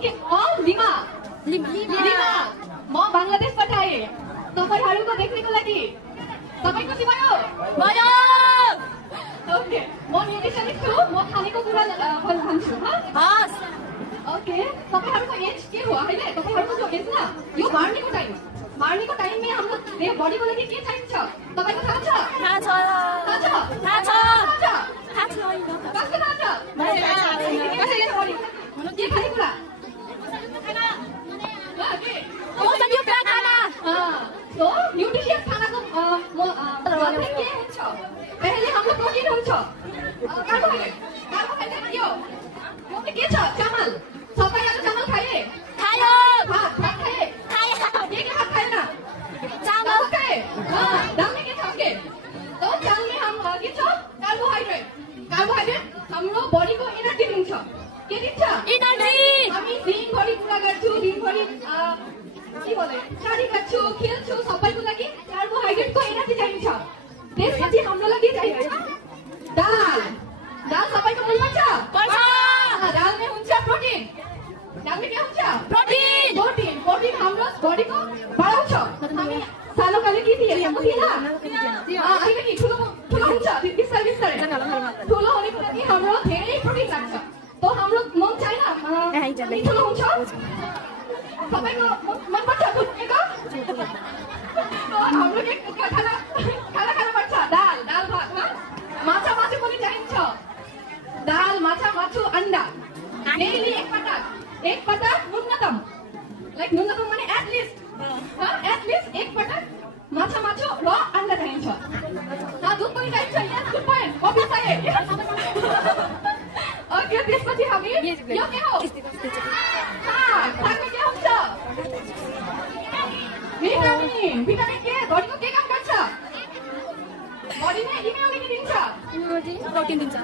okay lima lima म बंगलादेशबाट आए तपाईहरुको देख्नको लागि तपाईको के भयो ओके म न्युट्रिसनिस्ट छु म खानेको कुरा भन्छु हस् ओके तपाईहरुको एज के हो अहिले तपाईहरुको जो एज ना यो मार्नेको टाइममा हाम्रो बडीको लागि के चाहिन्छ तपाईको थाहा छ के खानेकुरा तो न्यूट्रिशियस खानाको के हुन्छ पहिले हाम्रो प्रोटिन हुन्छ कार्बोहाइड्रेट यो के छ चामल सबैले चामल खाए भात खाए के भात खाएन चामल खाए दामी के छ ओके तो चामल हाम्रो के छ कार्बोहाइड्रेट हाम्रो बडीको एनर्जी दिन्छ के दिन्छ एनर्जी हामी दिनभरि कुरा गर्छौं दिनभरि के बोले स्टडी गर्छौं खेल्छौं सबैको लागि कार्बोहाइड्रेटको एनर्जी चाहिन्छ त्यसपछि हाम्रो लागि चाहिन्छ दाल सबैको मन पर्छ दालमा हुन्छ प्रोटिन दालमा के हुन्छ प्रोटिन हाम्रो बडीको बढाउँछ हामी सानोकाले के थिए हाम्रो थिएन अहिले के ठुलो हुन्छ बिस्तारै ठुलो हुनेको लागि हाम्रो धेरै प्रोटिन लाग्छ तो हाम्रो मन छैन ठुलो हुन्छ सबैको मन पर्छ दुधको हाम्रो के खाना पर्छ दाल भात माछा मासु पनि चाहिन्छ दाल माछा मासु अंडा डेली एक पटक न्यूनतम माने एटलिस्ट एक पटक माछा मासु र अंडा चाहिन्छ दुध पनि चाहिन्छ दुध पनि कफी चाहिए ओके त्यसपछि हामी यो के हो के हुन्छ भिटामिन के बडीको के काम गर्छ बडीमा इम्युनिटी दिन्छ प्रोटिन दिन्छ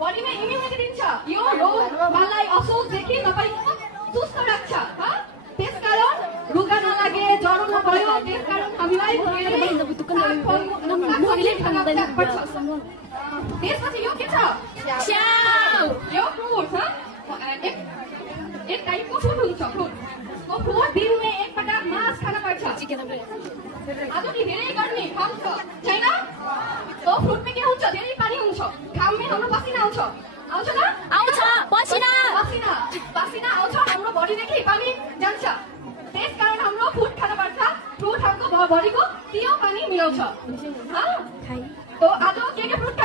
बडीमा इम्युनिटी दिन्छ यो रोगलाई असोजदेखि तपाईको सुस्त राख्छ त्यसकारण रुगा नलागे ज्वरो नभयो त्यसकारण हामीलाई त्यसपछि यो के छ यो फ्रुट एक टाइपको फ्रुट हुन्छ फ्रुट दिनमा एक पटक मास खान पर्छ आज नि धेरै गर्ने खान्छ छैन तो फ्रुटमा के हुन्छ धेरै पानी हुन्छ घाममा हाम्रो पसिना आउँछ न पसिना आउँछ हाम्रो बडीदेखि पानी जान्छ त्यसकारण हाम्रो फ्रुट खान पर्छ फ्रुट हाम्रो बडीको त्यो पानी मिलाउँछ तो आज के फ्रुट